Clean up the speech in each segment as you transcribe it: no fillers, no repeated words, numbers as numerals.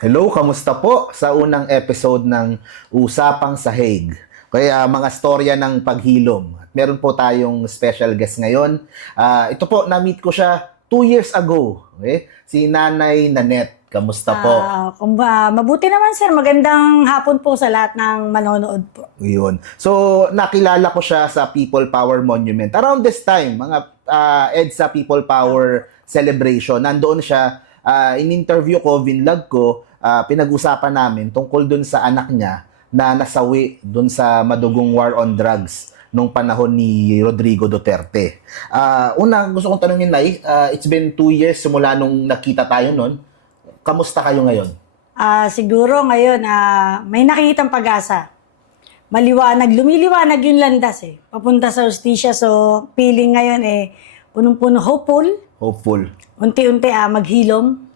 Hello, kamusta po sa unang episode ng Usapang Sahig? Kaya mga storya ng paghilom. Meron po tayong special guest ngayon. Ito po, na-meet ko siya 2 years ago. Okay? Si Nanay Nanette. Kamusta po? Mabuti naman sir, magandang hapon po sa lahat ng manonood po. Yun. So, nakilala ko siya sa People Power Monument. Around this time, mga EDSA People Power Celebration, nandoon siya, in-interview ko, vinlog ko, pinag-usapan namin tungkol dun sa anak niya na nasawi dun sa madugong war on drugs nung panahon ni Rodrigo Duterte. Una, gusto kong tanungin, Nay, it's been 2 years simula nung nakita tayo nun. Kamusta kayo ngayon? Siguro ngayon, may nakikitang pag-asa. Maliwanag, lumiliwanag yung landas papunta sa hustisya. So, feeling ngayon punong-puno hopeful. Hopeful. Unti-unti maghilom.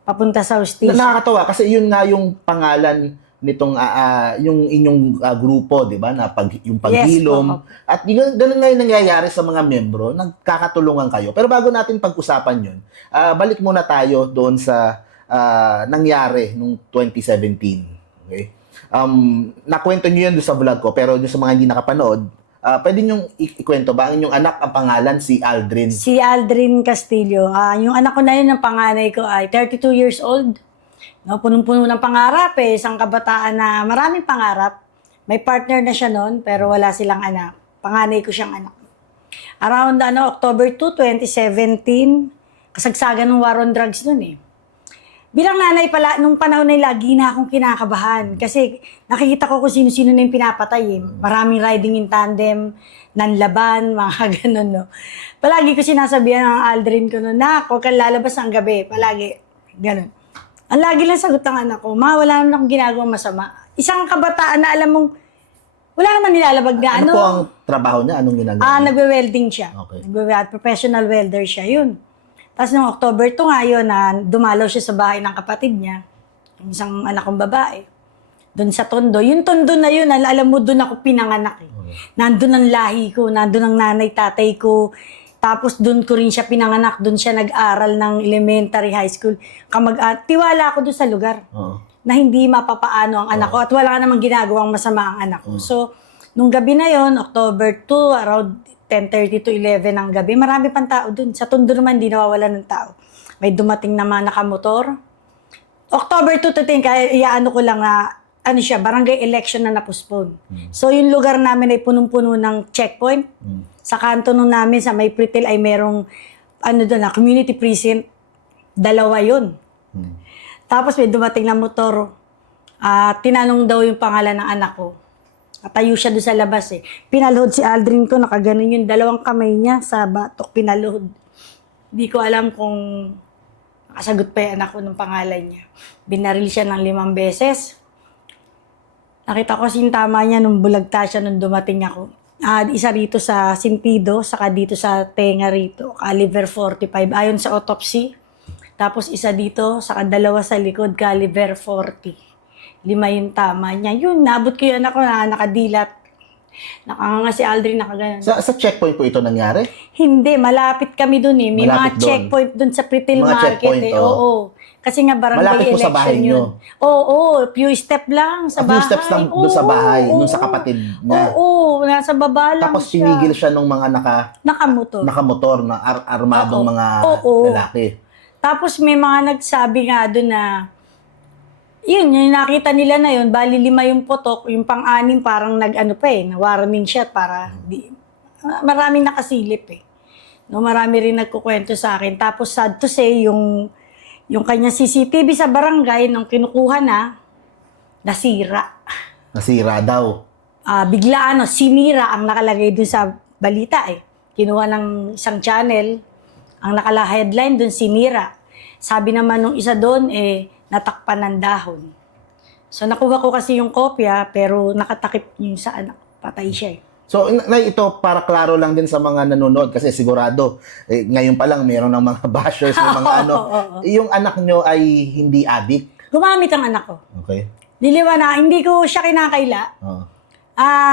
Papunta sa hustisya. Nakakatawa kasi yun nga yung pangalan nitong yung inyong grupo, 'di ba? Na yung paghilom. Yes, at ganun nga yung nangyayari sa mga membro, nagkakatulungan kayo. Pero bago natin pag-usapan 'yun, balik muna tayo doon sa nangyari nung 2017. Okay? Nakwento niyo 'yan doon sa vlog ko, pero doon sa mga hindi nakapanood, pwede niyo ikwento ba ang inyong anak, ang pangalan si Aldrin? Si Aldrin Castillo. Yung anak ko na yun, ang panganay ko ay 32 years old. No, punong-puno ng pangarap isang kabataan na maraming pangarap. May partner na siya noon, pero wala silang anak. Panganay ko siyang anak. Around October 2, 2017, kasagsagan ng war on drugs noon Bilang nanay pala, nung panahon na lagi na akong kinakabahan. Kasi nakikita ko kung sino-sino na yung pinapatay Maraming riding in tandem, nanlaban, mga ganun, no. Palagi ko sinasabihan ng Aldrin ko noon, huwag kang lalabas ng gabi. Palagi, ganun. Ang lagi lang sagot ng anak ko, wala naman akong ginagawang masama. Isang kabataan na alam mong, wala naman nilalabag na Ano po ang trabaho niya? Anong ginagawa? Nagwe-welding siya. Okay. Professional welder siya, yun. Tapos noong October 2 ngayon, dumalaw siya sa bahay ng kapatid niya, yung isang anak kong babae, doon sa Tondo. Yung Tondo na yun, alam mo, doon ako pinanganak Nandun ang lahi ko, nandun ang nanay, tatay ko. Tapos doon ko rin siya pinanganak, doon siya nag-aral ng elementary, high school. Tiwala ako doon sa lugar na hindi mapapaano ang anak ko at wala namang ginagawang masama ang anak ko. So, nung gabi na yon, October 2, around 10:30 to 11 ng gabi, marami pang tao doon. Sa Tondo naman, hindi nawawala ng tao. May dumating na mga nakamotor. October 2 to 10, kaya iyaano ko lang na, barangay election na na-postpone. So, yung lugar namin ay punong-puno ng checkpoint. Sa kanto nung namin, sa may Pritil ay merong, community precinct. 2 yun. Tapos may dumating na motor. Tinanong daw yung pangalan ng anak ko. Tayo siya doon sa labas Pinaluhod si Aldrin ko, nakaganon yung 2 kamay niya sa batok, pinaluhod. Hindi ko alam kung nakasagot pa yung anak ko ng pangalan niya. Binaril siya ng 5 beses. Nakita ko kasing tama niya nung bulagta siya nung dumating ako. Isa rito sa sintido, saka dito sa tenga rito, caliber 45 ayon sa autopsy. Tapos isa dito, saka 2 sa likod, caliber 40. 5 yung tama niya. Yun, naabot ko yung anak ko na nakadilat. Nakanganga si Aldrin, nakaganon. Sa checkpoint po ito nangyari? Hindi, malapit kami dun May Malapit mga checkpoint dun sa Pritil Mga Market checkpoint, Oo. Kasi nga barangay Malapit po sa election bahay yun. nyo? Oo, few step lang sa bahay. Few steps lang doon sa bahay, nung sa kapatid niya. Oo, nasa baba lang Tapos siya. pinigil siya ng mga Nakamotor. na armadong mga lalaki. Tapos may mga nagsabi nga doon na, yun, yung nakita nila na yun, bali 5 yung putok, yung pang-anim parang na-warning siya para maraming nakasilip No, marami rin nagkukwento sa akin. Tapos sad to say, yung kanya CCTV sa barangay, nung kinukuha nasira. Nasira daw. Bigla sinira ang nakalagay dun sa balita Kinuha ng isang channel, ang nakala-headline dun, sinira. Sabi naman nung isa doon, natakpan ng dahon. So nakuha ko kasi yung kopya, pero nakatakip yung sa anak. Patay siya So, ito para klaro lang din sa mga nanonood kasi sigurado, ngayon pa lang mayroon ng mga bashers, ng mga yung anak nyo ay hindi addict. Gumamit ang anak ko. Okay. Hindi ko siya kinakaila.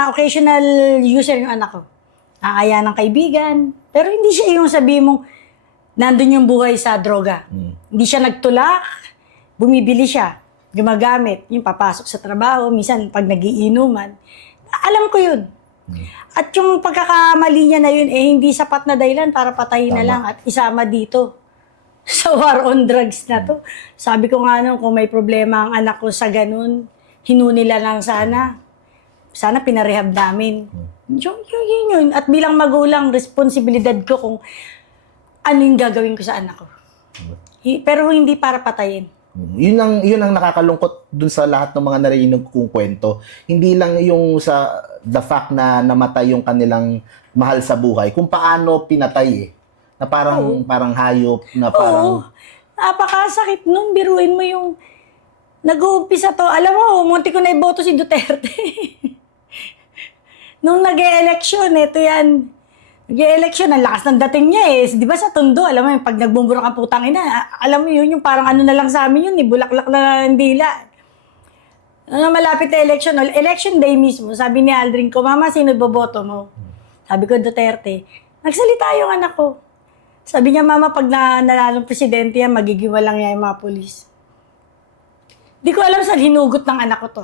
Occasional user yung anak ko. Aaya ng kaibigan. Pero hindi siya yung sabi mong nandun yung buhay sa droga. Hindi siya nagtulak. bumibili siya, gumagamit, yung papasok sa trabaho, minsan pag nagiinuman. Alam ko yun. At yung pagkakamali niya na yun, hindi sapat na dahilan para patayin na Tama. lang at isama dito sa war on drugs na to. Sabi ko nga nung kung may problema ang anak ko sa ganun, hinunila lang sana. Sana pinarehab namin. Yun. At bilang magulang, responsibilidad ko kung ano yung gagawin ko sa anak ko. Pero hindi para patayin. Yun ang nakakalungkot dun sa lahat ng mga narinig kong kwento. Hindi lang yung sa the fact na namatay yung kanilang mahal sa buhay, kung paano pinatay na parang hayop na Oo. parang Napakasakit nun. Biruin mo yung nag-uumpisa to. Alam mo, munti ko na iboto si Duterte. Nung nag-e-election, ito yan. Nag-e-election, ang lakas ng dating niya eh. Di ba sa Tondo, alam mo, pag nagbumburok ang putang ina, alam mo yun, yung parang ano na lang sa amin yun, bulaklak na ng dila. Nung malapit na election day mismo, sabi ni Aldrin ko, Mama, sino boboto mo? Sabi ko, Duterte. Nagsalita yung anak ko. Sabi niya, Mama, pag nanalong presidente yan, magigiwa lang niya yung mga polis. Di ko alam saan hinugot ng anak ko to.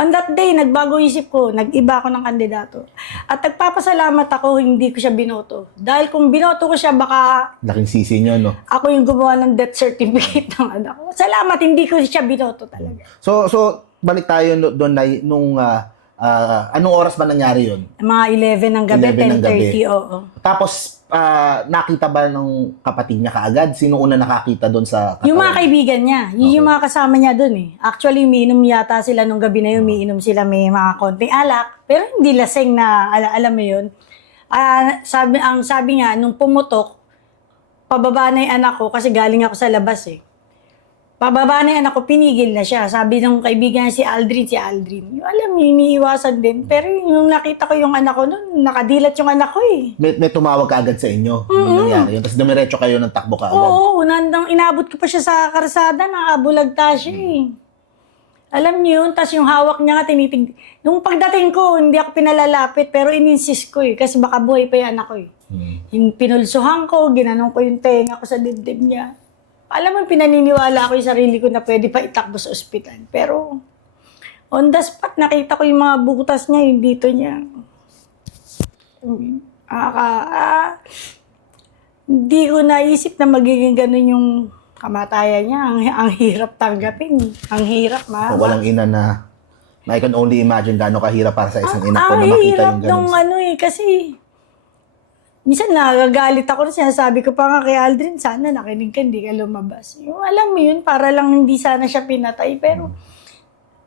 On that day, nagbago isip ko, nag-iba ako ng kandidato. At nagpapasalamat ako, hindi ko siya binoto. Dahil kung binoto ko siya, baka laking sisi nyo, no? ako yung gumawa ng death certificate ng anak ko. Salamat, hindi ko siya binoto talaga. So balik tayo doon na nung anong oras ba nangyari yun? Mga 11 ng gabi, 11 ng gabi. 10:30, oo. Tapos nakita ba ng kapatid niya kaagad? Sino una nakakita doon sa katawan? Yung mga kaibigan niya, yung mga kasama niya doon eh. Actually, umiinom yata sila nung gabi na yun, umiinom sila, may mga konting alak. Pero hindi lasing na, alam mo yun. Sabi nga, nung pumutok, pababa na yung anak ko, kasi galing ako sa labas eh. Pababa na yung anak ko, pinigil na siya. Sabi ng kaibigan niya, si Aldrin. Yung, alam mo, iniiwasan din. Pero yung nakita ko yung anak ko noon, nakadilat yung anak ko eh. May tumawag kaagad sa inyo nung nangyari yun. Tapos dumiretso kayo ng takbo kaagad. Oo, inabot ko pa siya sa karsada, nakabulagta siya eh. Alam niyo yun, tas yung hawak niya nga tinitig. Nung pagdating ko, hindi ako pinalalapit, pero ininsist ko eh, kasi baka buhay pa yung anak ko eh. Yung pinulsuhan ko, ginanong ko yung tenga ko sa dibdib niya. Alam mo, pinaniniwala ko yung sarili ko na pwede pa itakbo sa ospital. Pero, on the spot, nakita ko yung mga butas niya, yung dito niya. Hindi ko naisip na magiging ganun yung kamatayan niya. Ang hirap tanggapin. Ang hirap, So, walang ina na I can only imagine gaano kahirap para sa isang ina ko na Ang makita hirap yung nung ganun. kasi minsan nagagalit ako na sinasabi ko pa nga kay Aldrin, sana nakinig ka, hindi ka lumabas. Yung alam mo yun, para lang hindi sana siya pinatay. Pero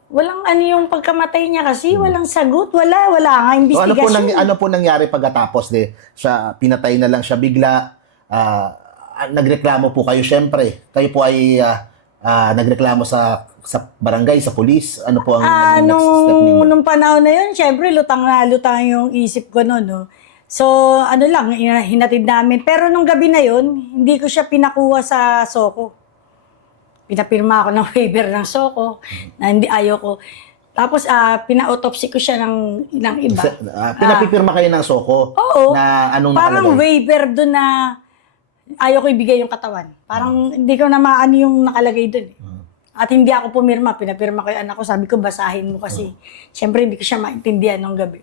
walang yung pagkamatay niya kasi, walang sagot, wala nga So, investigasyon. ano po nangyari pagkatapos siya pinatay na lang siya bigla? Nagreklamo po kayo syempre. Kayo po ay nagreklamo sa barangay, sa pulis. Ano po ang naging next step ninyo? Nung panahon na yun, syempre lutang yung isip ko noon, no? So, hinatid namin. Pero nung gabi na yun, hindi ko siya pinakuha sa Soko. Pinapirma ako ng waiver ng Soko, na hindi ayaw ko. Tapos, pina-autopsy ko siya ng iba. Pinapipirma kayo ng Soko? Oo. Na anong Parang nakalagay? waiver doon na ayaw ko ibigay yung katawan. Parang hindi ko na maano yung nakalagay doon. At hindi ako pumirma. Pinapirma ko yung anak ko. Sabi ko, basahin mo kasi. Siyempre, hindi ko siya maintindihan nung gabi.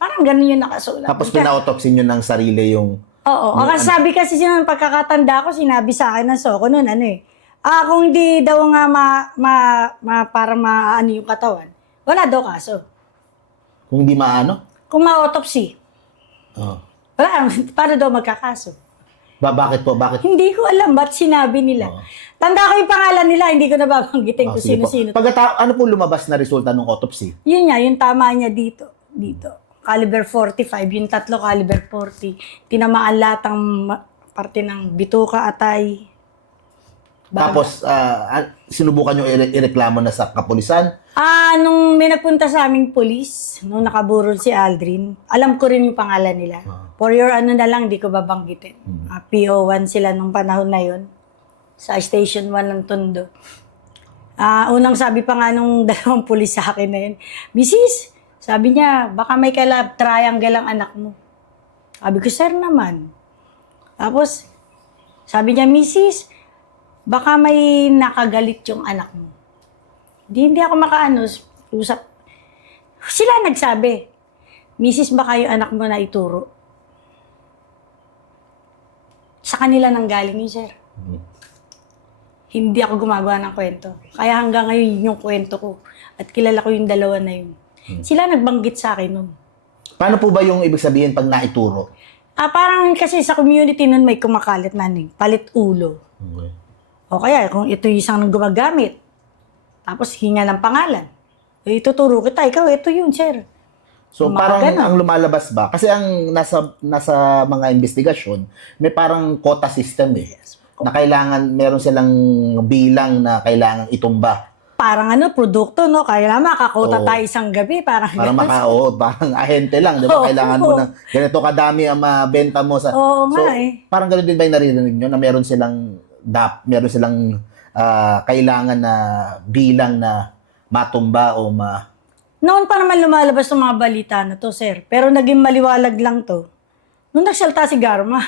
Parang ganun yung nakasulat. Tapos pina-autopsy nyo ng sarili yung... Oo. Kasi sabi kasi siya, pagkakatanda ko, sinabi sa akin ng Soko noon, kung hindi daw nga para maano yung katawan, wala daw kaso. Kung di maano? Kung ma-autopsy, Oh. wala, para daw magkakaso. Bakit po? Bakit? Hindi ko alam ba't sinabi nila. Tanda ko yung pangalan nila, hindi ko nababanggitin kung Sige po. sino-sino. Ano po lumabas na resulta ng autopsy? Yun nga, yung tama niya dito. Caliber 45, yung tatlo caliber 40. Tinamaan lahat ang parte ng bituka, atay. Tapos, sinubukan nyo ireklamo na sa kapulisan? Nung may nagpunta sa aming polis, nung nakaburol si Aldrin, alam ko rin yung pangalan nila. For your na lang, di ko babanggitin. PO1 sila nung panahon na yun. Sa Station 1 ng Tondo. Unang sabi pa nga nung dalawang polis sa akin na yun, Mrs., sabi niya, baka may kalab triangle ang anak mo. Sabi ko, sir naman. Tapos, sabi niya, Mrs., baka may nakagalit yung anak mo. Hindi ako makaano, usap. Sila nagsabi, Mrs. baka yung anak mo na ituro. Sa kanila nang galing yun, sir. Hindi ako gumagawa ng kwento. Kaya hanggang ngayon yung kwento ko. At kilala ko yung dalawa na yun. Sila nagbanggit sa akin nun. Paano po ba yung ibig sabihin pag naituro? Parang kasi sa community nun may kumakalat na palit ulo. Okay. O kaya kung ito yung isang gumagamit, tapos hinga ng pangalan, ituturo kita, ikaw, ito yun, sir. So Mga parang ganon. ang lumalabas ba? Kasi ang nasa mga investigasyon, may parang quota system na kailangan, meron silang bilang na kailangan itumba. Parang produkto, no? Kaya makakota Oo. tayo isang gabi, parang Parang ahente lang, di ba? Oo. Kailangan mo ng ganito kadami ang mabenta mo sa... Oo so, nga eh. parang gano'n din ba yung naririnig nyo na meron silang kailangan na bilang na matumba o Noon pa naman lumalabas ng mga balita na to, sir. Pero naging maliwalag lang to. Nung nagsalta si Garma,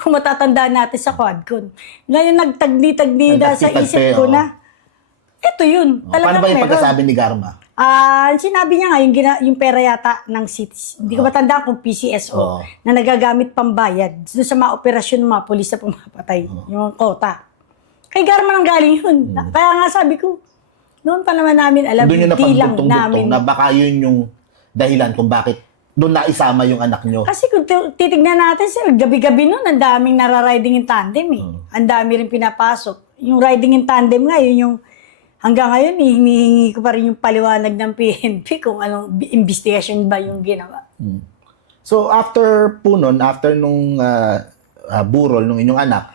kung matatandaan natin sa Quadcon. Ngayon nagtagni-tagni na sa Nagtagpi-tagpi, isip ko oo. na, ito yun. Paano Talagang ba yung meron. pagkasabi ni Garma? Sinabi niya nga, yung pera yata ng cities. Hindi ko matandaan kung PCSO Oo. na nagagamit pambayad doon sa mga operasyon ng mga polis na pumapatay. Yung kota. Kay Garma nang galing yun. Kaya nga sabi ko, noon pa naman namin alam, Doon yung hindi lang napagduktong-duktong namin. na baka yun yung dahilan kung bakit doon naisama yung anak nyo. Kasi kung titignan natin, sir, gabi-gabi noon, ang daming nara-riding in tandem eh. Ang dami rin pinapasok. Yung riding in tandem nga, yun yung hanggang ngayon, hinihingi ko pa rin yung paliwanag ng PNP kung anong investigation ba yung ginawa. So after po nun, after nung burol nung inyong anak,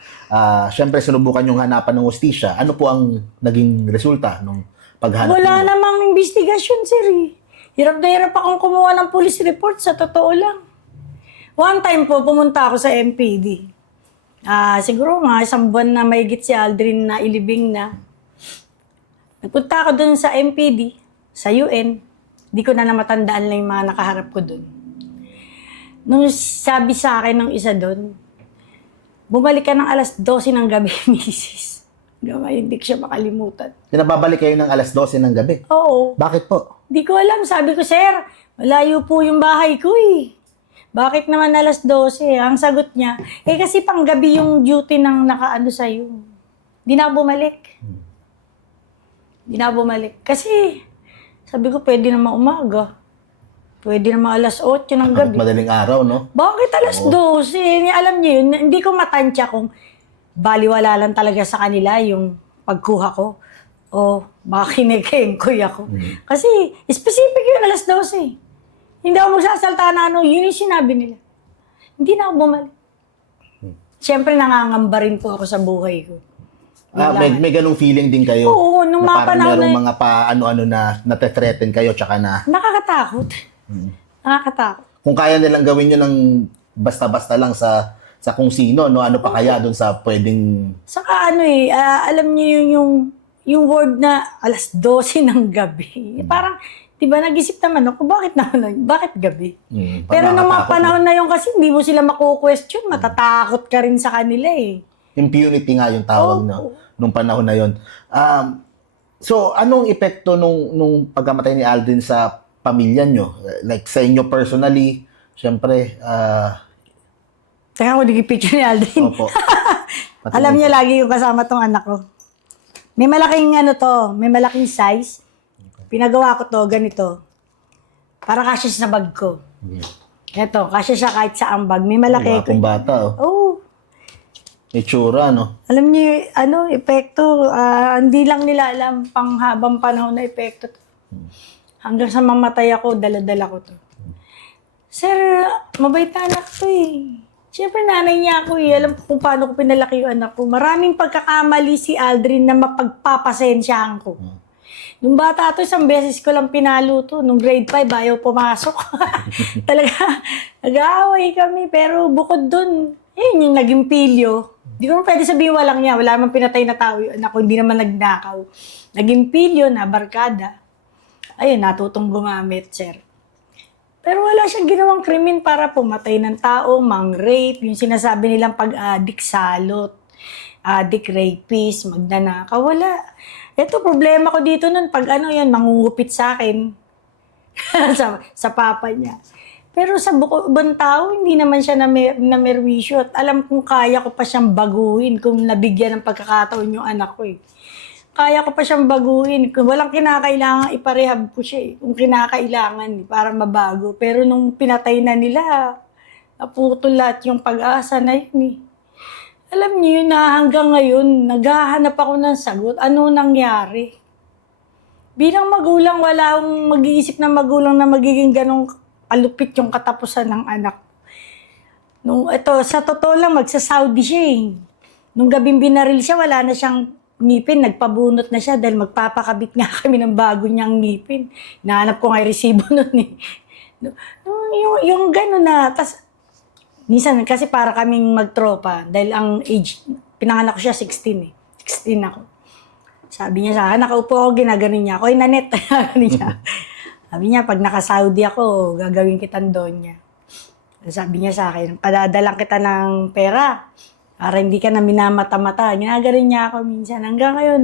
syempre sinubukan yung hanapan ng hustisya. Ano po ang naging resulta nung paghanap Wala ninyo? namang investigasyon, sir eh. Hirap na hirap akong kumuha ng police report, sa totoo lang. One time po, pumunta ako sa MPD. Siguro mga isang buwan na mahigit si Aldrin na ilibing na. Nagpunta ako dun sa MPD, sa UN. Di ko na namatandaan lang yung mga nakaharap ko dun. Nung sabi sa akin ng isa dun, bumalik ka ng alas 12 ng gabi, misis. Gamay, hindi ko siya makalimutan. Pinababalik kayo ng alas 12 ng gabi. Oo. Bakit po? Di ko alam. Sabi ko, sir, malayo po yung bahay ko eh. Bakit naman alas 12? Ang sagot niya, kasi panggabi yung duty ng nakaano sa'yo. Di na ako bumalik. Di na ako bumalik. Kasi, sabi ko, pwede naman umaga. Pwede naman alas 8 ng gabi. Madaling araw, no? Bakit alas 12? Alam niyo yun, hindi ko matansya kung baliwala lang talaga sa kanila yung pagkuha ko. O baka kinikengkoy ako. Kasi specific yun, alas 12. Hindi ako magsasalta na yun yung sinabi nila. Hindi na ako bumalik. Siyempre nangangamba rin po ako sa buhay ko. May ganung feeling din kayo. Oo, nung na mga parang panahon merong na- mga paano-ano na nate-threaten kayo tsaka na Nakakatakot. Nakakatakot. kung kaya nilang gawin yun ng basta-basta lang sa kung sino, no? Ano pa kaya doon sa pwedeng... Saka alam niyo yung word na alas 12 ng gabi. Parang, di ba, nag-isip naman ako, bakit gabi? Pero nung mga nakakatakot, panahon na yun kasi, hindi mo sila mako-question, matatakot ka rin sa kanila eh. Impunity nga yung tawag, no? Nung panahon na yun. So, anong epekto nung pagkamatay ni Aldrin sa pamilya nyo? Like, sa inyo personally, syempre, Teka ko, nagipicture ni Aldrin. opo. Alam niya lagi yung kasama tong anak ko. May malaking may malaking size. Pinagawa ko to, ganito. Para kasya sa bag ko. Ito, kasya siya kahit sa bag. May malaki. Kung bata, oh. Oh, Itsura, no? alam niyo, epekto. Hindi lang nila alam pang habang panahon na epekto to. Hanggang sa mamatay ako, dala-dala ko to. Sir, mabait na anak ko eh. Siyempre, nanay niya ako eh. Alam ko kung paano ko pinalaki yung anak ko. Maraming pagkakamali si Aldrin na mapagpapasensyahan ko. Nung bata to, isang beses ko lang pinalo to. Nung grade 5, ayaw pumasok. Talaga, nag-aaway kami. Pero bukod dun, yun yung naging pilyo. Di ko pwede sabihin walang niya. Wala naman pinatay na tao yung anak ko. Hindi naman nagnakaw. Naging pilyo na barkada. Ayun, natutong gumamit, sir. Pero wala siyang ginawang krimen para pumatay ng tao, mang-rape, yung sinasabi nilang pag-addict, salot. addict, rapist, magnanakaw. Wala. Ito, problema ko dito nun, pag ano yan, mangungupit sa akin. sa papa niya. Pero sa ibang tao, hindi naman siya namerwisyo. At alam kong kaya ko pa siyang baguhin kung nabigyan ng pagkakataon yung anak ko eh. Kaya ko pa siyang baguhin. Kung walang kinakailangan, iparehab ko siya eh. Kung kinakailangan, para mabago. Pero nung pinatay na nila, naputol lahat yung pag-asa na yun eh. Alam niyo yun na hanggang ngayon, naghahanap ako ng sagot. Ano nangyari? Bilang magulang, wala akong mag-iisip na magulang na magiging ganong alupit yung katapusan ng anak. Sa totoo lang, magsa-Saudi siya eh. Nung gabing binaril siya, wala na siyang ngipin. Nagpabunot na siya dahil magpapakabit nga kami ng bago niyang ngipin. Nahanap ko nga yung resibo nun eh. Yung gano'n na, tas minsan kasi para kaming magtropa dahil ang age, pinanganak ko siya 16 eh. 16 ako. Sabi niya sa akin, nakaupo ako, ginaganon niya ako. Ay, Nanet, niya. Sabi niya, pag naka-Saudi ako, gagawin kitang donya. Sabi niya sa akin, padadalang kita ng pera para hindi ka na minamata-mata. Ginaganon niya ako minsan. Hanggang ngayon,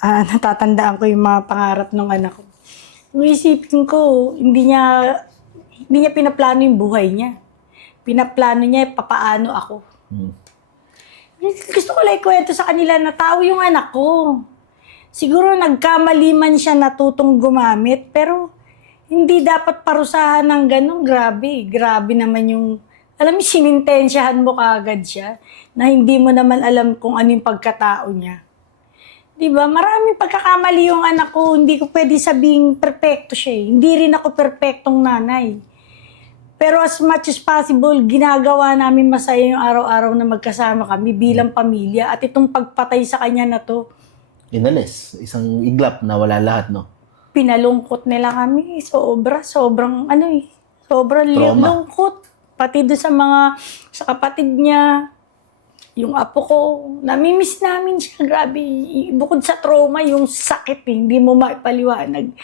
natatandaan ko yung mga pangarap ng anak ko. Yung isipin ko, hindi niya pinaplano yung buhay niya. Pinaplano niya papaano ako. Gusto ko lang ikwento sa kanila na tao yung anak ko. Siguro nagkamali man siya natutong gumamit, pero hindi dapat parusahan ng ganun. Grabe. Grabe naman yung, alam mo, sinintensyahan mo kaagad siya na hindi mo naman alam kung ano yung pagkatao niya. Diba? Maraming pagkakamali yung anak ko. Hindi ko pwede sabing perfecto siya eh. Hindi rin ako perfectong nanay. Pero as much as possible, ginagawa namin masaya yung araw-araw na magkasama kami bilang pamilya. At itong pagpatay sa kanya na to, Inalis. Isang iglap na wala lahat, no? pinalungkot nila kami. Sobrang Trauma. lungkot. Pati doon sa kapatid niya, yung apo ko, namimiss namin siya. Grabe. Bukod sa trauma, yung sakit, hindi mo maipaliwanag.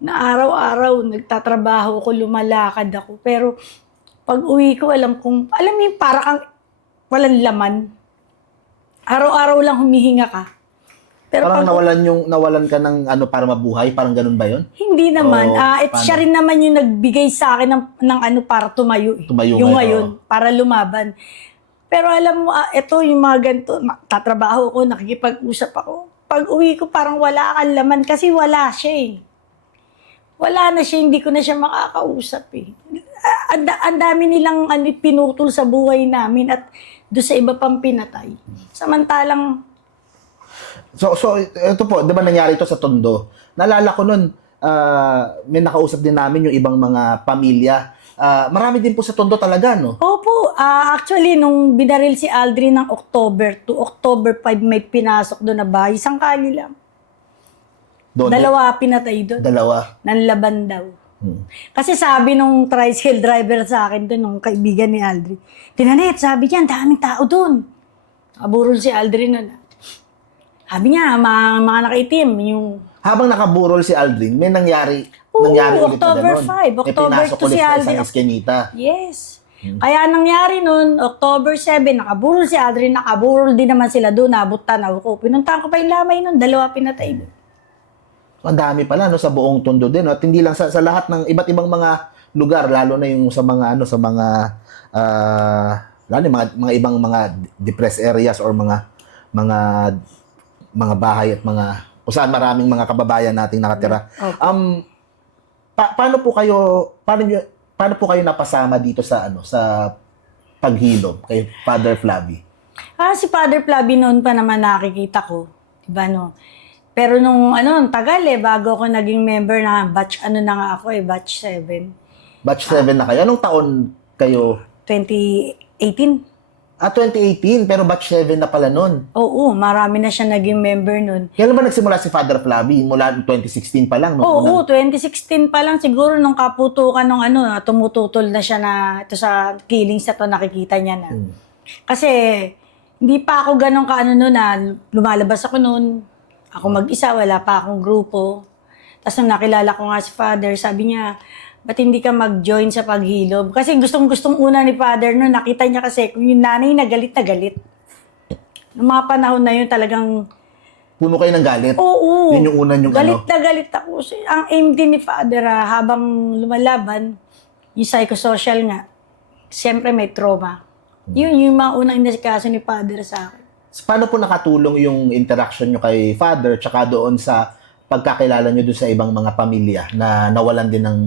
Na araw-araw, nagtatrabaho ko, lumalakad ako. Pero pag uwi ko, alam mo yung para kang walang laman. Araw-araw lang humihinga ka. Pero Parang pag nawalan ka ng ano para mabuhay, parang ganun ba 'yon? hindi naman. Oo, Siya rin naman yung nagbigay sa akin ng ano para tumayo. Tumayo yung ngayon, ngayon, para lumaban. Pero alam mo, ito yung mga ganito, tatrabaho ko, nakikipag-usap ako. Pag uwi ko, parang wala kang laman kasi wala siya eh. Wala na siya, hindi ko na siya makakausap eh. Ang dami nilang pinutol sa buhay namin at doon sa iba pang pinatay. Samantalang, So ito po, 'di ba nangyari ito sa Tondo? Naalala ko noon, may nakausap din namin yung ibang mga pamilya. Marami din po sa Tondo talaga, no? opo, actually, nung binaril si Aldrin ng October 2, October 5, may pinasok doon na bahay. Isang kali lang. Doon, Dalawa pinatay doon. Dalawa. Nanlaban daw. Kasi sabi nung tricycle driver sa akin doon, nung kaibigan ni Aldrin, Tinanet, sabi niya, ang daming tao doon. Aburol si Aldrin nun. Sabi niya, mga nakaitim, yung... Habang nakaburol si Aldrin, may nangyari Oo, ulit October na gano'n. 5, October pinasok 2 ulit si sa Aldrin. isang eskinita. Yes. Kaya nangyari nun, October 7, nakaburol si Aldrin, nakaburol din naman sila doon, nabot tanaw ko. Pinuntahan ko pa yung lamay nun, dalawa pinatay doon. Ang dami pala no sa buong Tondo din, no? At hindi lang sa lahat ng iba't ibang mga lugar, lalo na yung sa mga lalo yung mga ibang mga depressed areas or mga bahay at mga kung saan maraming mga kababayan nating nakatira. Okay. Paano po kayo napasama dito sa sa paghilom kay Father Flavie? Si Father Flavie noon pa naman nakikita ko. Diba no? Pero nung ang tagal bago ako naging member na batch na nga ako batch 7. Batch 7 na kayo. Anong taon kayo? 2018. 2018, pero batch 7 na pala nun. Oo, marami na siya naging member nun. Kailan ba nagsimula si Father Flavie? Mula 2016 pa lang? No? Oo, 2016 pa lang siguro nung kaputukan nung tumututol na siya na ito sa killings na to, nakikita niya na. Kasi hindi pa ako ganun noon na lumalabas ako noon. Ako mag-isa, wala pa akong grupo. Tapos nung nakilala ko nga si Father, sabi niya, ba't hindi ka mag-join sa paghilom? Kasi gustong-gustong una ni Father no, nakita niya kasi kung yung nanay na galit na galit. Noong mga panahon na yun talagang, Puno kayo ng galit. oo, Yun yung una yung galit ano. na galit ako. Ang aim din ni Father habang lumalaban, yung psychosocial nga, siyempre may trauma. Yun yung mga unang inasikaso ni Father sa akin. Paano po nakatulong yung interaction nyo kay Father tsaka doon sa pagkakilala nyo doon sa ibang mga pamilya na nawalan din ng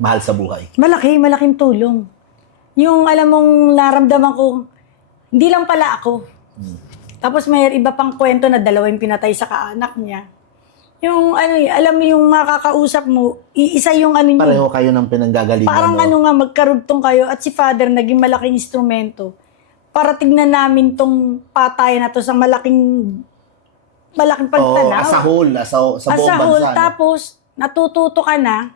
mahal sa buhay? Malaking tulong. Yung alam mong naramdaman ko, hindi lang pala ako. Tapos may iba pang kwento na dalawang pinatay sa kaanak niya. Yung ano, alam mo yung makakausap mo, iisa yung ano niya. Pareho kayo ng pinanggagalingan. Parang no? ano nga, magkarugtong kayo at si Father naging malaking instrumento para tignan namin tong patay na to sa malaking pagtanaw. As a whole, sa As buong a whole, bansa. No? tapos natututo ka na,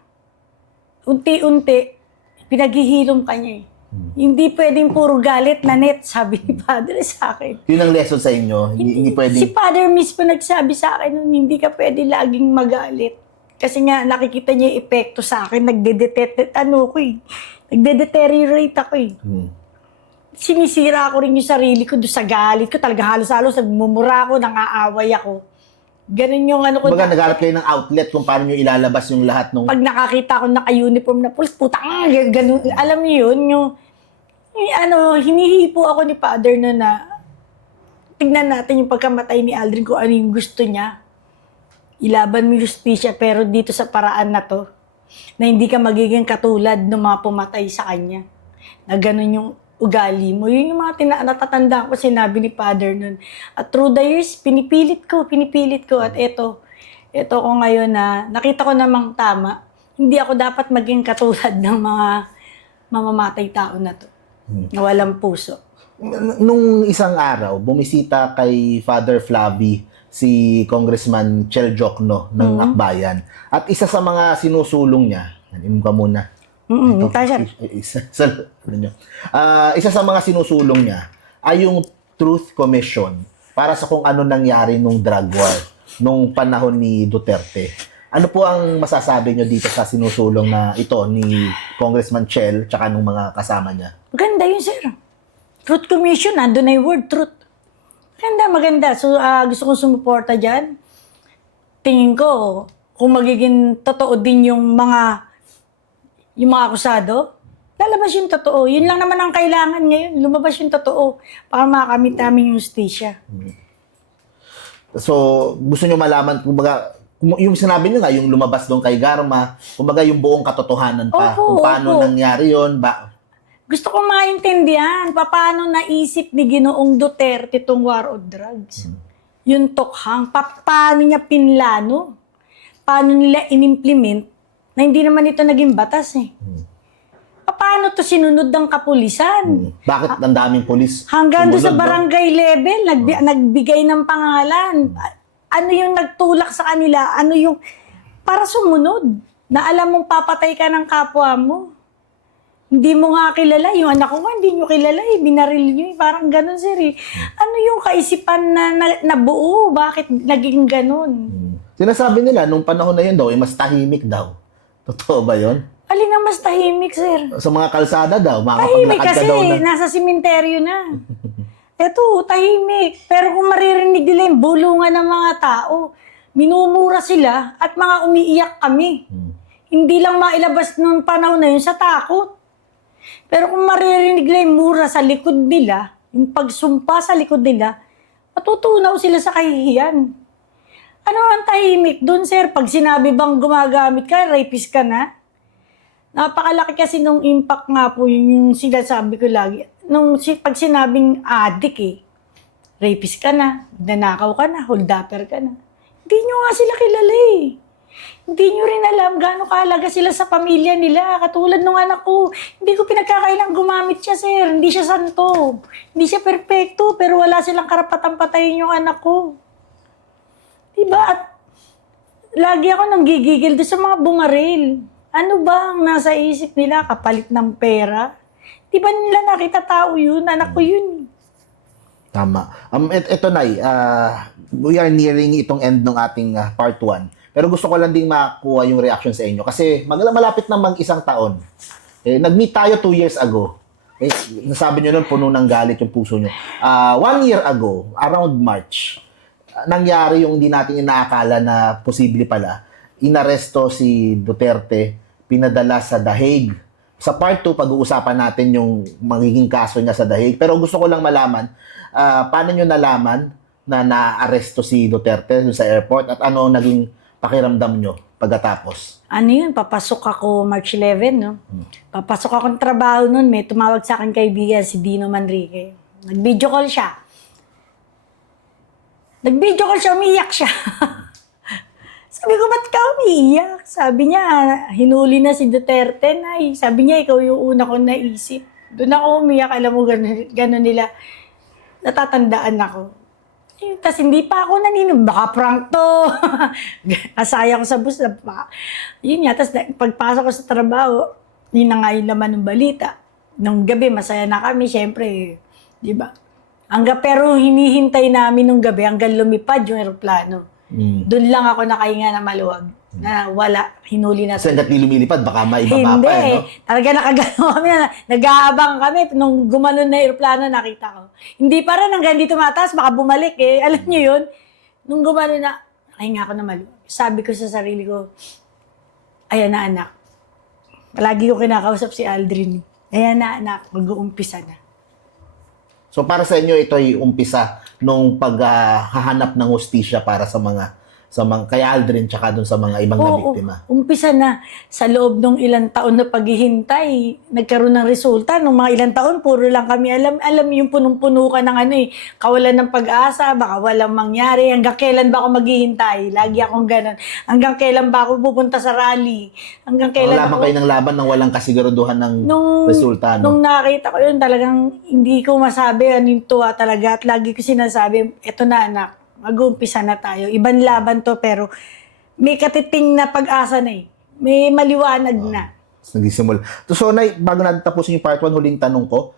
unti-unti, pinaghihilom ka niya eh. Hindi pwedeng puro galit na net, sabi ni Father sa akin. Yun ang lesson sa inyo. Hindi pwedeng... Si Father mismo nagsabi sa akin, hindi ka pwede laging magalit. Kasi nga, nakikita niya yung epekto sa akin, nagde-deteriorate ako eh. Sinisira ko rin yung sarili ko doon sa galit ko. Talaga halos-halos, nagmumura ako, nangaaway ako. Ganun yung ano ko. Kumbaga, naghanap kayo ng outlet kung paano nyo ilalabas yung lahat ng... Pag nakakita ko naka-uniform na pulis, putang, ganun. Alam niyo yun, yung hinihipo ako ni Father na tignan natin yung pagkamatay ni Aldrin kung ano yung gusto niya. Ilaban mo yung justisya, pero dito sa paraan na to, na hindi ka magiging katulad ng mga pumatay sa kanya. Na ganun yung ugali mo. Yun yung mga natatandaan ko, sinabi ni Father nun. At through the years, pinipilit ko. At eto ko ngayon na nakita ko namang tama. Hindi ako dapat maging katulad ng mga mamamatay tao na to. Na walang puso. Nung isang araw, bumisita kay Father Flavi si Congressman Chel Jokno ng Akbayan. At isa sa mga sinusulong niya, inom ka muna. Isa sa mga sinusulong niya ay yung Truth Commission para sa kung ano nangyari nung drug war nung panahon ni Duterte. Ano po ang masasabi niyo dito sa sinusulong na ito ni Congressman Chel tsaka nung mga kasama niya? Maganda yun, sir. Truth Commission, nandun na yung word, truth. Maganda. So, gusto kong sumuporta dyan. Tingin ko, kung magiging totoo din yung mga akusado, lalabas yung totoo. Yun lang naman ang kailangan ngayon. Lumabas yung totoo para makamit namin yung justisya. So, gusto nyo malaman, kumbaga, yung sinabi nyo nga, yung lumabas doon kay Garma, kumbaga yung buong katotohanan pa, kung paano nangyari yun, Gusto ko maintindihan paano naisip ni Ginoong Duterte itong war on drugs. Yung tokhang, paano niya pinlano, paano nila inimplement, na hindi naman ito naging batas eh. Paano to sinunod ng kapulisan? Bakit ang daming polis? Hanggang doon sa sumunod, no? barangay level, nagbigay ng pangalan. Ano yung nagtulak sa kanila? Ano yung para sumunod? Na alam mong papatay ka ng kapwa mo. Hindi mo nga kilala. Yung anak ko nga, hindi nyo kilala eh. Binaril nyo eh. Parang ganun, sir eh. Ano yung kaisipan na buo? Bakit naging ganun? Sinasabi nila, nung panahon na yun daw, mas tahimik daw. Totoo ba yun? Alin ang mas tahimik, sir? Sa mga kalsada daw, Tahimik makapaglakad kasi, ka daw na. nasa simenteryo na. Eto, tahimik. Pero kung maririnig nila yung bulungan ng mga tao, minumura sila at mga umiiyak kami. Hindi lang mailabas nung panahon na yun sa takot. Pero kung maririnig nila yung mura sa likod nila, yung pagsumpa sa likod nila, matutunaw sila sa kahihiyan. Ano ang tahimik doon, sir? Pag sinabi bang gumagamit ka, rapist ka na? Napakalaki kasi nung impact nga po yung sinasabi ko lagi. Pag sinabing adik eh, rapist ka na, nanakaw ka na, holdupper ka na. Hindi nyo nga sila kilala eh. Hindi nyo rin alam gaano kahalaga sila sa pamilya nila. Katulad nung anak ko, hindi ko pinagkakailang gumamit siya, sir. Hindi siya santo. Hindi siya perfecto, pero wala silang karapatang patayin yung anak ko. Diba? At lagi ako nanggigigil doon sa mga bumaril. Ano ba ang nasa isip nila? Kapalit ng pera? Di ba nila nakita tao yun? Anak ko yun. Tama. Ito, Nay, we are nearing itong end ng ating part 1. Pero gusto ko lang ding makuha yung reaction sa inyo. Kasi malapit na isang taon. Nag-meet tayo 2 years ago. Nasabi nyo nun, puno ng galit yung puso nyo. 1 year ago, around March, nangyari yung hindi natin inaakala na posible pala. Inaresto si Duterte, pinadala sa The Hague. Sa part 2, pag-uusapan natin yung magiging kaso niya sa The Hague. Pero gusto ko lang malaman, paano nyo nalaman na naaresto si Duterte sa airport at ano naging pakiramdam nyo pagkatapos? Ano yun, papasok ako March 11, no? Papasok ako ng trabaho nun, may tumawag sa akin kaibigan, si Dino Manrique. Nag-video call siya. Umiiyak siya. Sabi ko, ba't ka umiiyak? Sabi niya, hinuli na si Duterte, Nay. Sabi niya, ikaw yung una kong naisip. Doon ako umiyak, alam mo, gano'n nila. Natatandaan ako. Tapos hindi pa ako baka prank to. Asaya ko sa bus. Yun nga, tapos pagpasok ko sa trabaho, yun na nga yung laman ng balita. Nung gabi, masaya na kami, syempre, di ba? Pero hinihintay namin nung gabi hanggang lumipad yung aeroplano. Doon lang ako nakahinga na maluwag. Na wala, hinuli na. Kasi hanggat di lumilipad, baka maibaba Hindi. pa, no? Talaga nakagano kami. Nag-aabang kami. Nung gumanon na aeroplano, nakita ko. Hindi pa rin hanggang di tumataas, baka bumalik eh. Alam niyo yun? Nung gumanon na, nakahinga ako na maluwag. Sabi ko sa sarili ko, ayan na anak. Palagi ko kinakausap si Aldrin. Ayan na anak, mag-uumpisa na. So para sa inyo, ito ay umpisa nung paghahanap ng hustisya para sa kay Aldrin tsaka dun sa mga ibang na biktima. Umpisa na. Sa loob ng ilang taon na paghihintay, nagkaroon ng resulta. Nung mga ilang taon, puro lang kami alam yung punong-puno ka ng kawalan ng pag-asa, baka walang mangyari. Hanggang kailan ba ako maghihintay? Lagi akong ganun. Hanggang kailan ba ako pupunta sa rally? Hanggang kailan laban kayo ng laban nang walang kasiguraduhan ng resulta, no? Nung nakita ko yun, talagang hindi ko masabi yung tuwa talaga. At lagi ko sinasabi, eto na anak, mag-uumpisa na tayo. Ibang laban to, pero may katiting na pag-asa na eh. May maliwanag na. Nagsisimula. So, Nay, bago natin tapusin yung part 1, huling tanong ko,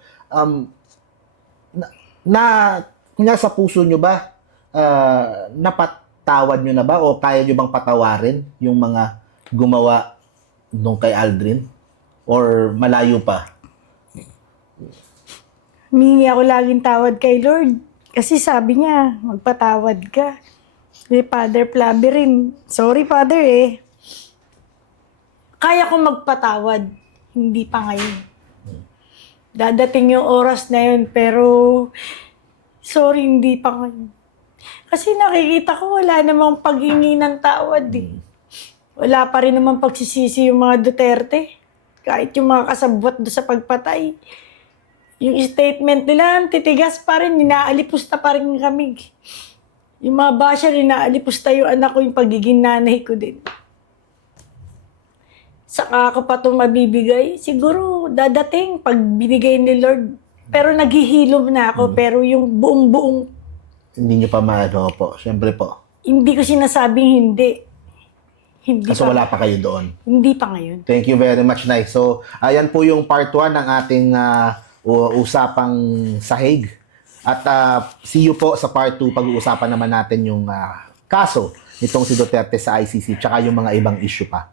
kunya sa puso nyo ba, napatawad nyo na ba o kaya nyo bang patawarin yung mga gumawa nung kay Aldrin? Or malayo pa? Humingi ako laging tawad kay Lord. Kasi sabi niya, magpatawad ka. Kay Father Plaverin. Sorry, Father eh. Kaya ko magpatawad. Hindi pa ngayon. Dadating yung oras na yun, pero sorry, hindi pa ngayon. Kasi nakikita ko wala namang paghingi ng tawad eh. Wala pa rin namang pagsisisi yung mga Duterte. Kahit yung mga kasabwat doon sa pagpatay. Yung statement nila, titigas pa rin, inaalipusta pa rin kami. Yung mga basher, inaalipusta yung anak ko, yung pagiging nanay ko din. Saka ako pa itong mabibigay, siguro dadating pag binigay ni Lord. Pero naghihilom na ako, pero yung buong-buong... Hindi nyo pa maano po, syempre po. Hindi ko sinasabing hindi. Kasi wala pa kayo doon. Hindi pa ngayon. Thank you very much, Nay. So, ayan po yung part 1 ng ating usapang sahig. At see you po sa part 2. Pag-uusapan naman natin yung kaso nitong si Duterte sa ICC tsaka yung mga ibang issue pa.